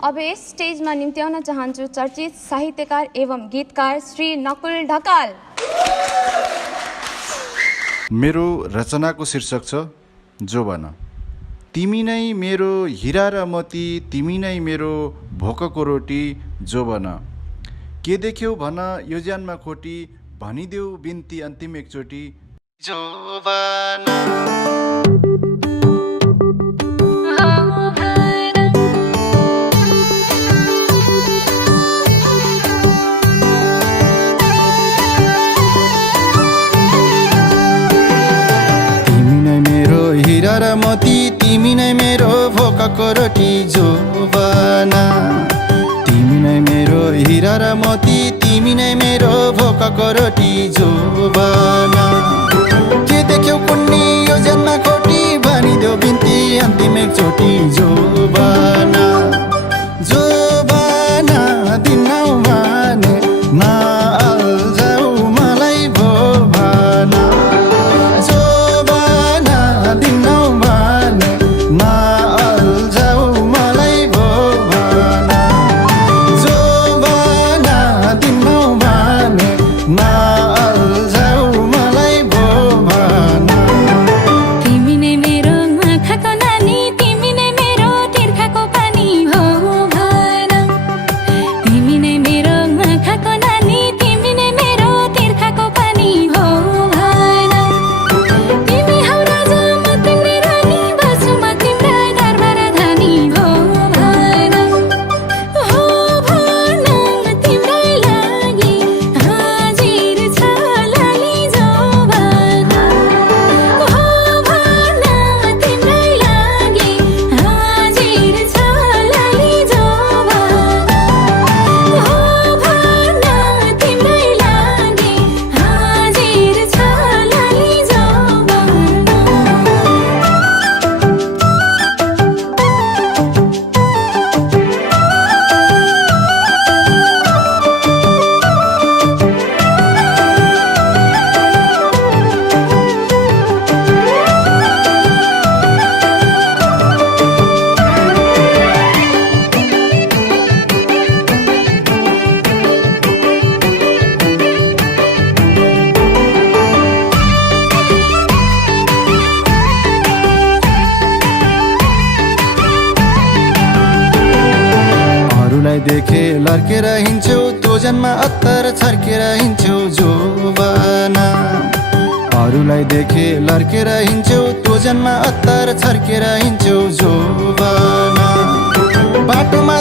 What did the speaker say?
अब यस स्टेजमा निम्त्याउन चाहन्छु चर्चित साहित्यकार एवं गीतकार श्री नकुल ढकाल। मेरो रचनाको शीर्षक छ जोबना। तिमी नै मेरो हिरा र मोती, तिमी नै मेरो भोकको रोटी जोबना। के देख्यौ भन यो ज्यानमा खोटी, भनिदेऊ बिन्ती अन्तिम एकचोटि जोबना। हिरा र मोती, तिमी नै मेरो भोकको रोटी जोबना। तिमी नै मेरो हिरा र मोती, तिमी नै मेरो भोकको रोटी जोबना। के देख्यौ कुन्नी यो जन्म खोटी, भनिदेऊ बिन्ती अन्तिम एकचोटि जोबना। जोबना दिनौ भने नअल्झाउ मलाई भो भना। देखे लर्केर हिँड्छौ, त्यो जन्म अत्तर छर्केर हिँड्छौ जोबना। अरूलाई देखे लर्केर हिँड्छौ, त्यो जन्म अत्तर छर्केर हिँड्छौ जोबना। बाटोमा